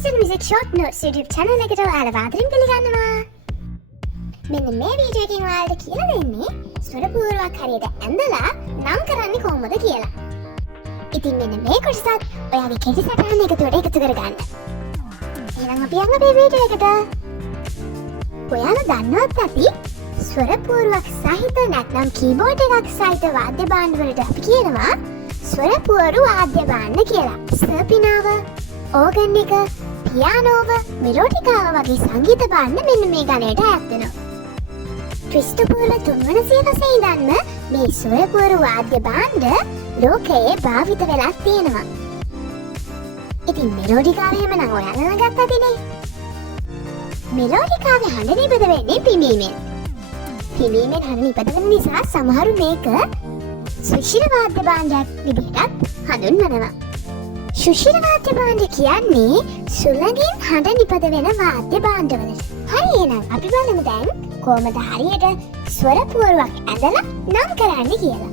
Western Music Short Notes YouTube channel එකට ඔයාලා ආදරෙන් පිළිගන්නවා. මෙන්න මේ වීඩියෝ එකෙන් ඔයාලට කියලා දෙන්නේ ස්වර පූර්වක් හරියට ඇඳලා නම් කරන්නේ කොහොමද කියලා. ඉතින් මෙන්න මේ කොටසත් ඔයාගේ කෙටි සටහන එකතු කරගන්න. එහෙනම් අපි යන්න මේ වීඩියෝ එකට. ඔයාලා දන්නවත් ඇති ස්වර පූර්වක් සහිත නැත්නම් කීබෝඩ් එකක් සහිත වාද්‍ය භාණ්ඩ වලට අපි කියනවා ස්වර පූර්ව වාද්‍ය භාණ්ඩ කියලා. සර්පිනාව, ඕගන් එක, පියානෝව, මෙලෝඩිකාව වගේ සංගීත භාණ්ඩ මෙන්න මේ ගණයට අයත් වෙනවා. ක්‍රිස්තපූර්ව 3 වන සියවසේ ඉඳන්ම මේ ස්වර පූර්ව වාද්‍ය භාණ්ඩ ලෝකයේ භාවිත වෙලා තියෙනවා. ඉතින් මෙලෝඩිකාව එහෙම නම් ඔයාලා ළඟත් ඇතිනේ. මෙලෝඩිකාවේ හඬ නිපද වෙන්නේ පිඹීමෙන්. පිඹීමෙන් හඬ නිපද වෙන නිසා සමහරු මේක සුෂිර වාද්‍ය භාණ්ඩයක් විදිහටත් හඳුන්වනවා. සුෂිර වාද්‍ය භාණ්ඩ කියන්නේ සුළඟින් හඬ නිපද වෙන වාද්‍ය භාණ්ඩවලට. හරි, එහෙනම් අපි බලමු දැන් කොහොමද හරියට ස්වර පුවරුවක් ඇඳලා නම් කරන්න කියලා.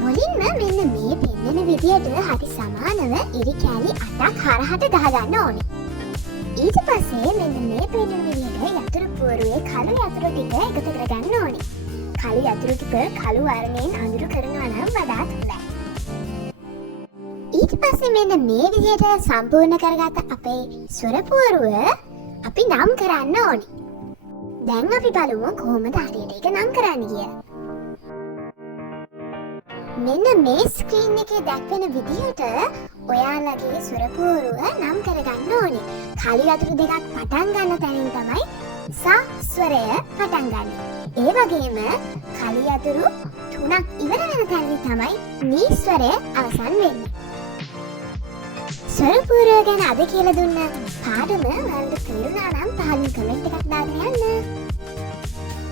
මුලින්ම මෙන්න මේ පෙන්නන විදියට හරි සමානව ඉරි කෑලි 8ක් හරහට ගහගන්න ඕනේ. ඊට පස්සේ මෙන්න මේ පෙන්නන විදියට යතුරු පුවරුවේ කළු යතුරු ටික එකතු කරගන්න ඕනේ. කළු යතුරු ටික කළු වර්ණයෙන් අඳුරු කරනවා නම් වඩාත් හොඳයි. ඊට පස්සේ මෙන්න මේ විදියට සම්පූර්ණ කරගත්ත අපේ ස්වර පුවරුව අපි නම් කරන්න ඕනේ. දැන් අපි බලමු කොහොමද හරියට ඒක නම් කරන්න කියලා. මෙන්න මේ ස්ක්‍රීන් එකේ දැක්වෙන විදිහට ඔයාලගේ ස්වර පුවරුව නම් කරගන්න ඕනේ. කළු යතුරු දෙකක් පටන් ගන්න තැනින් තමයි සා ස්වරය පටන් ගන්න. ඒ වගේම කළු යතුරු 3ක් ඉවර වෙන තැනින් තමයි නී ස්වරය අවසන් වෙන්නේ. ස්වර පුවරුව ගැන අද කියලා දුන්න පාඩම ඔයාලට තේරුණා නම් පහලින් කමෙන්ට් එකක් දාගෙන යන්න.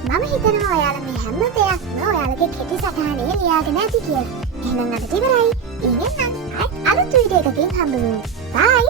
මම හිතනවා ඔයාලා මේ හැම දෙයක්ම ඔයාලගේ කෙටි සටහනේ ලියාගෙන ඇති කියලා. එහෙනම් අදට ඉවරයි. ඊයෙන් නම් අලුත් වීඩියෝ එකකින් හම්බ වෙමු. බයි.